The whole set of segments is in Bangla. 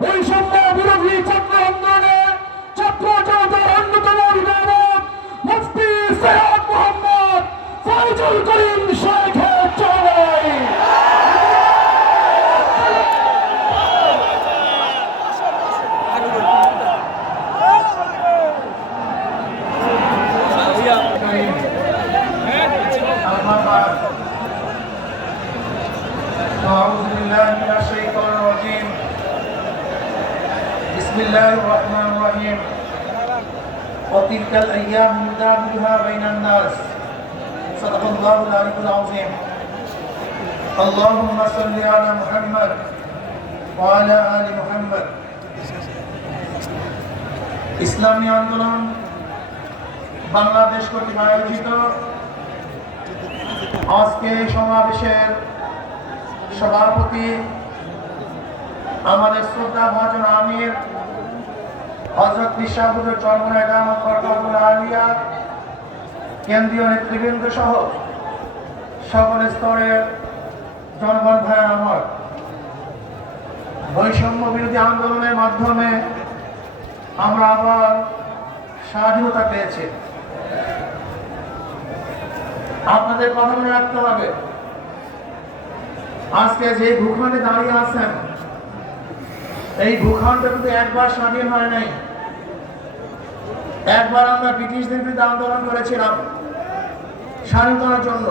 বৈষম্য বিরোধী ছাত্র আন্দোলনে ছাত্র জনতার অন্যতম অভিভাবক মুফতি সৈয়দ মোহাম্মদ ফয়জুল করিম শেখের চরণে أعوذ بالله من الشيطان الرجيم بسم الله الرحمن الرحيم وتلك الأيام نداولها بين الناس صدق الله العلي العظيم اللهم صل على محمد وعلى آل محمد ইসলামী আন্দোলন বাংলাদেশ কর্তৃক আয়োজিত আজকে সমাবেশের সভাপতি আমাদের শ্রদ্ধা ভাজন আমির হযরত নিশাবুদ্দৌলা চরমনাই দামাত বরকাতুল আলিয়া, কেন্দ্রীয় নেতৃবৃন্দ সহ সকল স্তরের জনগণ ভাই আমার, বৈষম্য বিরোধী আন্দোলনের মাধ্যমে আমরা আবার স্বাধীনতা পেয়েছি। আপনাদের কথা মনে রাখতে হবে, আজকে যে ভূখণ্ডে দাঁড়িয়ে আছেন এই ভূখণ্ড কিন্তু একবার স্বাধীন হয় নাই। একবার আমরা ব্রিটিশদের বিরুদ্ধে আন্দোলন করেছিলাম স্বাধীনতার জন্য।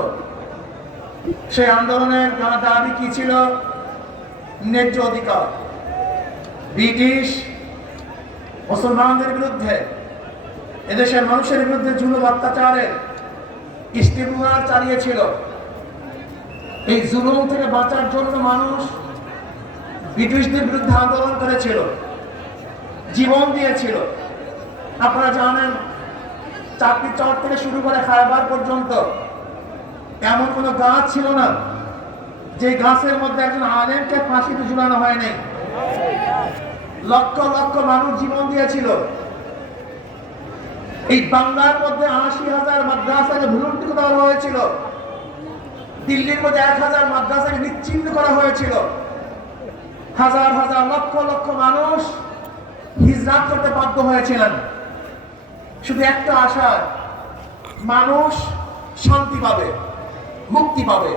সেই আন্দোলনের দাবি কি ছিল? ন্যায্য অধিকার। ব্রিটিশ মুসলমানদের বিরুদ্ধে, এদেশের মানুষের বিরুদ্ধে জুলুম অত্যাচারের স্টিমুলার চালিয়েছিল। এই জুলুম থেকে বাঁচার জন্য মানুষ ব্রিটিশদের বিরুদ্ধে আন্দোলন করেছিল, জীবন দিয়েছিল। আপনারা জানেন, চাকরি চর থেকে শুরু করে খায়বার পর্যন্ত এমন কোনো গাছ ছিল না যে গাছের মধ্যে একজন আলেমকে ফাঁসিতে ঝুলানো হয় নাই। লক্ষ লক্ষ মানুষ জীবন দিয়েছিল। এই বাংলার মধ্যে ৮০,০০০ মাদ্রাসাকে ভুলুন্ঠিত করা হয়েছিল। দিল্লির মধ্যে ১,০০০ মাদ্রাসাকে নিশ্চিহ্ন করা হয়েছিল। হাজার হাজার লক্ষ লক্ষ মানুষ হিজরত করতে বাধ্য হয়েছিলেন শুধু একটা আশায়, মানুষ শান্তি পাবে, মুক্তি পাবে।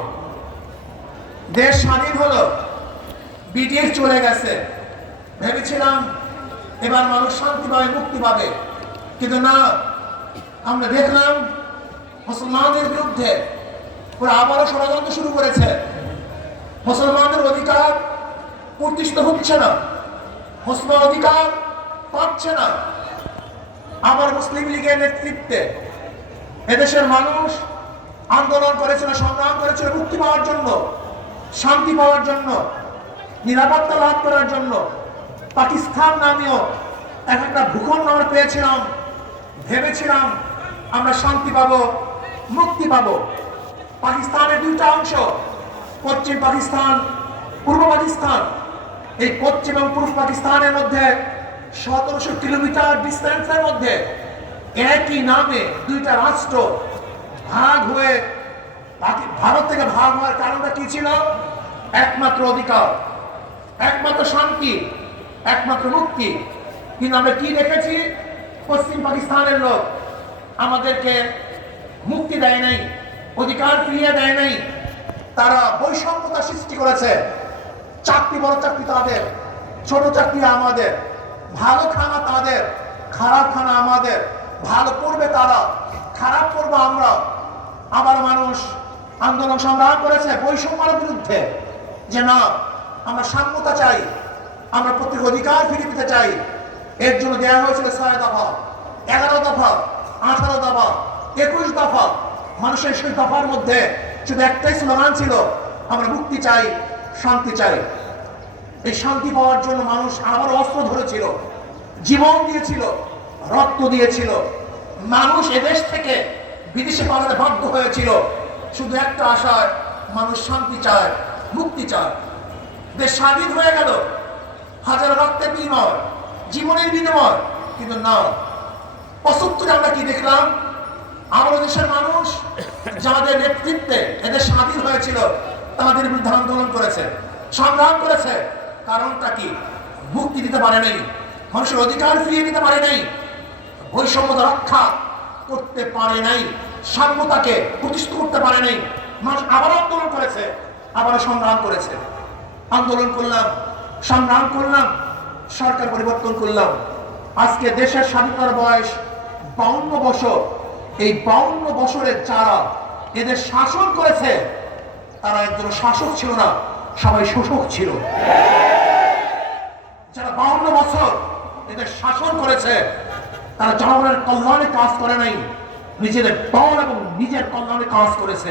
দেশ স্বাধীন হলো, ব্রিটিশ চলে গেছে, ভেবেছিলাম এবার মানুষ শান্তি পাবে, মুক্তি পাবে। কিন্তু না, আমরা দেখলাম মুসলমানদের বিরুদ্ধে ওরা আবারও ষড়যন্ত্র শুরু করেছে। মুসলমানদের অধিকার প্রতিষ্ঠিত হচ্ছে না, মুসলমান অধিকার পাচ্ছে না। আবার মুসলিম লীগের নেতৃত্বে এদেশের মানুষ আন্দোলন করেছিল, সংগ্রাম করেছিল মুক্তি পাওয়ার জন্য, শান্তি পাওয়ার জন্য, নিরাপত্তা লাভ করার জন্য। পাকিস্তান নামেও একটা ভূখণ্ড আমরা পেয়েছিলাম, ভেবেছিলাম আমরা শান্তি পাবো, মুক্তি পাবো। পাকিস্তানের দুইটা অংশ, পশ্চিম পাকিস্তান, পূর্ব পাকিস্তান। এই পশ্চিম এবং পূর্ব পাকিস্তানের মধ্যে ১৭০০ কিলোমিটার ডিস্টেন্সের মধ্যে একই নামে দুইটা রাষ্ট্র ভাগ হয়ে ভারত থেকে ভাগ হওয়ার কারণটা কি ছিল? একমাত্র অধিকার, একমাত্র শান্তি, একমাত্র মুক্তি। কিন্তু আমরা কি দেখেছি? পশ্চিম পাকিস্তানের লোক আমাদেরকে মুক্তি দেয় নাই, অধিকার ফিরিয়ে দেয় নাই। তারা বৈষম্যতা সৃষ্টি করেছে। চাকরি বড় চাকরি তাদের, ছোট চাকরি আমাদের, ভালো খানা তাদের, খারাপ খানা আমাদের। ভালো করবে তারা, খারাপ করবো আমরা। আবার মানুষ আন্দোলন সংগ্রাম করেছে বৈষম্যের বিরুদ্ধে, যে না, আমরা সাম্যতা চাই, আমরা প্রত্যেক অধিকার ফিরিয়ে দিতে চাই। এর জন্য দেওয়া হয়েছিল ৬ দফা, ১১ দফা, ১৮ দফা, ২১ দফা। মানুষের সেই দফার মধ্যে শুধু একটাই স্লোগান ছিল, আমরা মুক্তি চাই, শান্তি চাই। এই শান্তি পাওয়ার জন্য মানুষ আবার অস্ত্র ধরেছিল, জীবন দিয়েছিল, রক্ত দিয়েছিল। মানুষ এদেশ থেকে বিদেশে পালাতে বাধ্য হয়েছিল শুধু একটা আশায়, মানুষ শান্তি চায়, মুক্তি চায়। দেশ স্বাধীন হয়ে গেল, হাজার রক্তের বিনিময়, জীবনের বিনিময়। কিন্তু না, ৭৫ আমরা কি দেখলাম? আমাদের দেশের মানুষ যাদের নেতৃত্বে এদের স্বাধীন হয়েছিল তাদের বিরুদ্ধে আন্দোলন করেছে, সংগ্রাম করেছে, কারণটা কি? মুক্তি দিতে পারে নাই, মানুষের অধিকার ফিরিয়ে দিতে পারে নাই, বৈষম্যতা রক্ষা করতে পারে নাই, সাম্যতাকে প্রতিষ্ঠিত করতে পারে নাই। মানুষ আবার আন্দোলন করেছে, আবারও সংগ্রাম করেছে। আন্দোলন করলাম, সংগ্রাম করলাম, সরকার পরিবর্তন করলাম। আজকে দেশের স্বাধীনতার বয়স 52 বছর। এই 52 বছরের যারা এদের শাসন করেছে তারা একজন শাসক ছিল না, সবাই শোষক ছিল। যারা 52 বছর এদের শাসন করেছে তারা জনগণের কল্যাণে কাজ করে নাই, নিজেদের দল এবং নিজের কল্যাণে কাজ করেছে।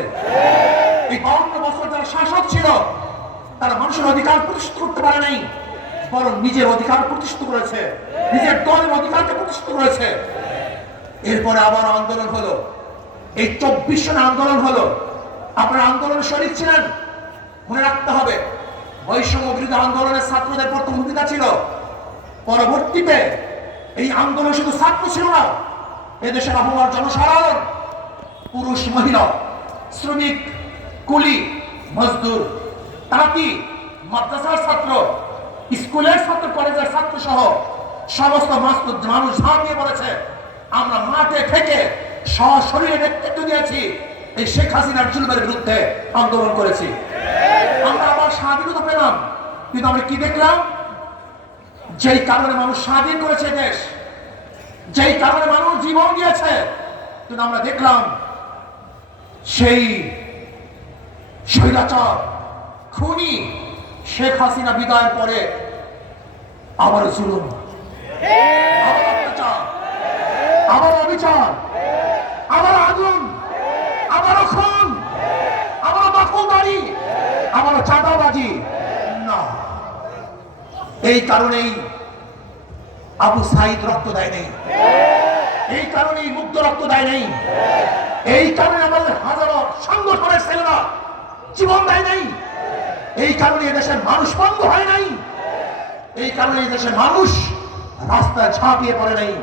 এই 52 বছর যারা শাসক ছিল তারা মানুষের অধিকার প্রতিষ্ঠিত করতে পারে নাই, বরং নিজের অধিকার প্রতিষ্ঠিত করেছে, নিজের দলের অধিকারকে প্রতিষ্ঠিত করেছে। এরপরে আবার আন্দোলন হলো, এই 24 সনে আন্দোলন হলো। আপনারা আন্দোলনে শরীক ছিলেন, মনে রাখতে হবে বৈষম্য বিরোধী আন্দোলনের ছাত্রদের প্রথম ভূমিকা ছিল। পরবর্তীতে এই আন্দোলন শুধু ছাত্র ছিল না, এদেশের আবহাওয়ার জনসাধারণ, পুরুষ মহিলা, শ্রমিক, কুলি, মজদুর, তাঁতি, মাদ্রাসার ছাত্র, স্কুলের ছাত্র, কলেজের ছাত্র সহ সমস্ত মানুষ ঝাঁপিয়ে পড়েছে। আমরা মাঠে থেকে সশরীরে নেতৃত্ব দিয়েছি, এই শেখ হাসিনার জুলুমের বিরুদ্ধে আন্দোলন করেছি। আমরা আবার স্বাধীনতা পেলাম, কিন্তু আমরা কি দেখলাম? যেই কারণে মানুষ স্বাধীন করেছে দেশ, যেই কারণে মানুষ জীবন দিয়েছে, কিন্তু আমরা দেখলাম সেই স্বৈরাচার খুনি শেখ হাসিনা বিদায়ের পরে আবার জুলুম, আবার অত্যাচার, আবার অবিচার, আবার আগুন, আবারও খুন, আবারও দখলদারি, আবারও চাঁদাবাজি। না, এই কারণেই আবু সাইদ রক্ত দেয় নেই, এই কারণেই মুগ্ধ রক্ত দেয় নেই, এই কারণে আমাদের হাজারো সংগঠনের ছেলেরা জীবন দেয় নাই, এই কারণে এদেশের মানুষ বন্ধ হয় নাই, এই কারণে এদেশের মানুষ রাস্তায় ঝাঁপিয়ে পড়ে নাই।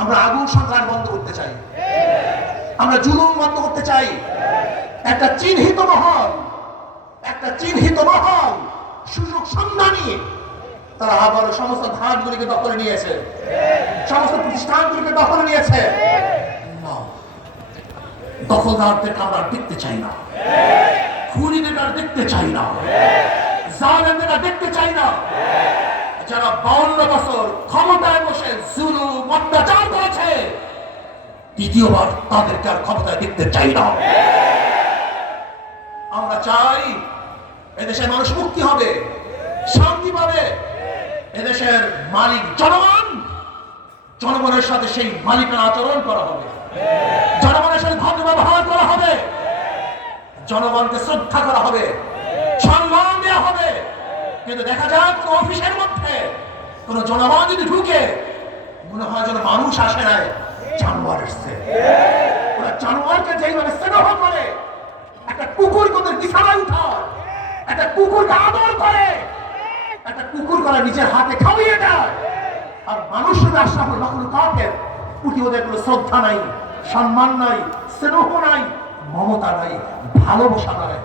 আমরা আগুন সন্ত্রাস বন্ধ করতে চাই, আমরা জুলুম বন্ধ করতে চাই। একটা চিহ্নিত মহল, একটা চিহ্নিত মহল সুযোগ সন্ধানী, তারা আবার সমস্ত ধাপগুলিকে দখলে নিয়েছে, সমস্ত প্রতিষ্ঠানগুলিকে দখলে নিয়েছে। দখলদারদেরকে আমরা দেখতে চাই না, খুনিদের আর দেখতে চাই না, জালেমদের আর দেখতে চাই না। যারা 52 বছর ক্ষমতায় বসে জুলুম অত্যাচার করেছে, দ্বিতীয়বার তাদেরকে আর ক্ষমতায় দেখতে চাই না। আমরা চাই এদেশের মানুষ মুক্তি হবে, শান্তি পাবে। এদেশের মালিক জনগণ, জনগণের সাথে সেই মালিকানা আচরণ করা হবে, জনগণের সাথে ভদ্র ব্যবহার করা হবে, জনগণকে শ্রদ্ধা করা হবে, সম্মান দেওয়া হবে। কিন্তু দেখা যায় কোন অফিসের মধ্যে কোন জনগণ যদি ঢুকে, মনে হয় যেন মানুষ আসে নাই, জানোয়ার এসছে। ওরা জানোয়ারকে যেইভাবে স্নেহ করে, একটা কুকুর ওদের বিছানায় উঠায়, একটা কুকুরকে আদর করে, একটা কুকুর করে নিজের হাতে খাওয়িয়ে দেয়, আর মানুষের আশরাফুল মাখলুকাতের প্রতি ওদের কোনো শ্রদ্ধা নাই, সম্মান নাই, স্নেহ নাই, মমতা নাই, ভালোবাসা নাই।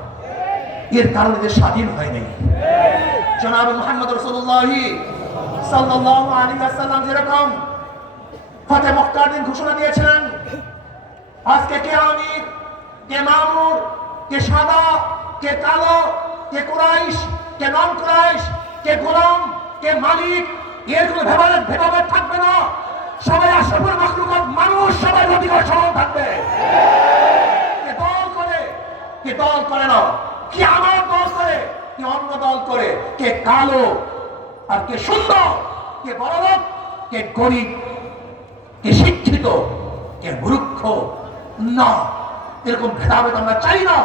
এর কারণে এদের স্বাধীন হয় নাই। জনাব মুহাম্মদ রাসূলুল্লাহ সাল্লাল্লাহু আলাইহি ওয়াসাল্লাম যেরকম ফাতে মুক্তার দিন ঘোষণা দিয়েছিলেন, আজকে কে আমির, কে মামুর, কে সাদা, কে কালো, কে কুরাইশ, কে নন কুরাইশ, কে গোলাম, কে মালিক, এর কোনো ভেদাভেদ থাকবে না। সবাই আশরাফুল মাখলুকাত মানুষ, সবাই অধিকার সমান থাকবে। কে দল করে, কে দল করে না, কি আমার দল করে, কি অন্য দল করে, কে কালো আর কে সুন্দর, কে বড়লোক, কে গরিব, কে শিক্ষিত, কে মূর্খ, না, এরকম ভেদাভেদ আমরা চাই না।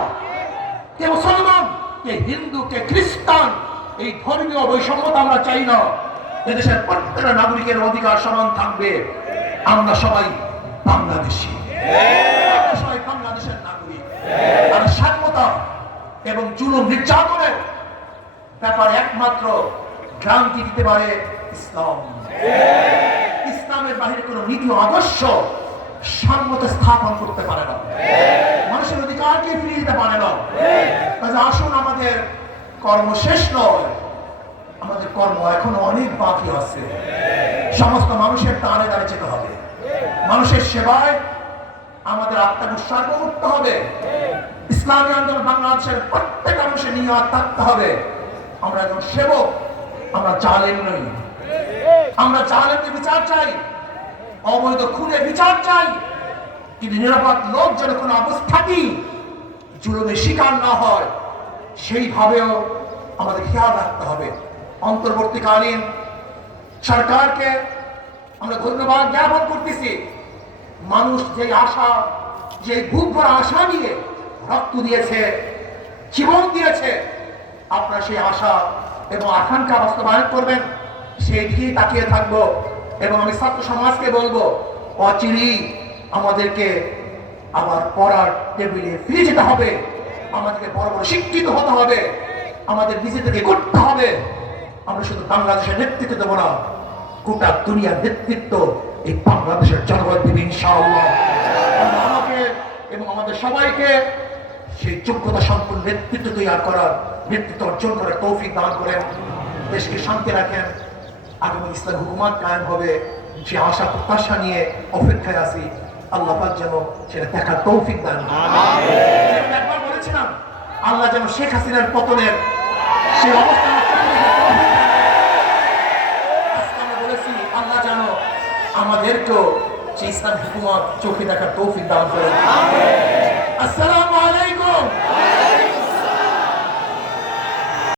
কে মুসলমান, কে হিন্দু, কে খ্রিস্টান, এই ধর্মীয় বৈষম্যতা আমরা চাই না। এদেশের প্রত্যেকটা নাগরিকের অধিকার সমান থাকবে। আমরা সবাই বাংলাদেশী, আমরা সবাই বাংলাদেশের নাগরিক। আর স্বাধীনতা এবং জুলুম নির্যাতনের ব্যাপারে একমাত্র ক্রান্তি দিতে পারে ইসলাম। ইসলামের বাহিরে কোনো নীতি আদর্শ সাম্যতা স্থাপন করতে পারে না, মানুষের অধিকারকে ফিরিয়ে দিতে পারে না। আসুন, আমাদের কর্ম শেষ নয়, আমাদের কর্ম এখনো অনেক বাকি আছে। সমস্ত মানুষের টানে দাঁড়ে যেতে হবে, মানুষের সেবায় আমাদের আত্মাকে উৎসর্গ করতে হবে। ইসলামী আন্দোলন বাংলাদেশের প্রত্যেক মানুষের নিয়ত থাকতে হবে, আমরা একজন সেবক, আমরা জালেম নই। আমরা জালেমদের বিচার চাই, অবৈধ খুনে বিচার চাই, কিন্তু নিরাপদ লোক যেন কোনো অবস্থাতেই জুলুমের শিকার না হয় সেইভাবেও আমাদের খেয়াল রাখতে হবে। অন্তর্বর্তীকালীন সরকারকে আমরা ধন্যবাদ জ্ঞাপন করতেছি। মানুষ যে আশা, যে বুক ভরা আশা নিয়ে রক্ত দিয়েছে, জীবন দিয়েছে, আপনারা সেই আশা এবং আকাঙ্ক্ষা বাস্তবায়ন করবেন, সেই দিকেই তাকিয়ে থাকবো। এবং আমি ছাত্র সমাজকে বলবো, অচিরেই আমাদেরকে আবার পড়ার টেবিলে ফিরে যেতে হবে, আমাদেরকে বড় বড় শিক্ষিত হতে হবে, আমাদের নিজে থেকে করতে হবে। আমরা শুধু বাংলাদেশের নেতৃত্ব দেবো না, গোটা দুনিয়ার নেতৃত্ব এই বাংলাদেশের জনগণ দেবে ইনশাআল্লাহ। আমাকে এবং আমাদের সবাইকে সেই যোগ্যতা সম্পন্ন নেতৃত্ব তৈরি করার, নেতৃত্ব অর্জন করার তৌফিক দান করেন, দেশকে শান্তি রাখেন। আগামী ইসলাম হুকুমত কায়েম হবে সে আশা প্রত্যাশা নিয়ে অপেক্ষায় আছি। আল্লাহ পাক যেন সেটা দেখার তৌফিক দান করেন। একবার বলেছিলাম, আল্লাহ যেন শেখ হাসিনার পতনের সেই অবস্থা বলেছি, আল্লাহ যেন আমাদেরকেও সেই ইসলাম হুকুমত চোখে দেখার তৌফিক দান করেন। আসসালামু আলাইকুম।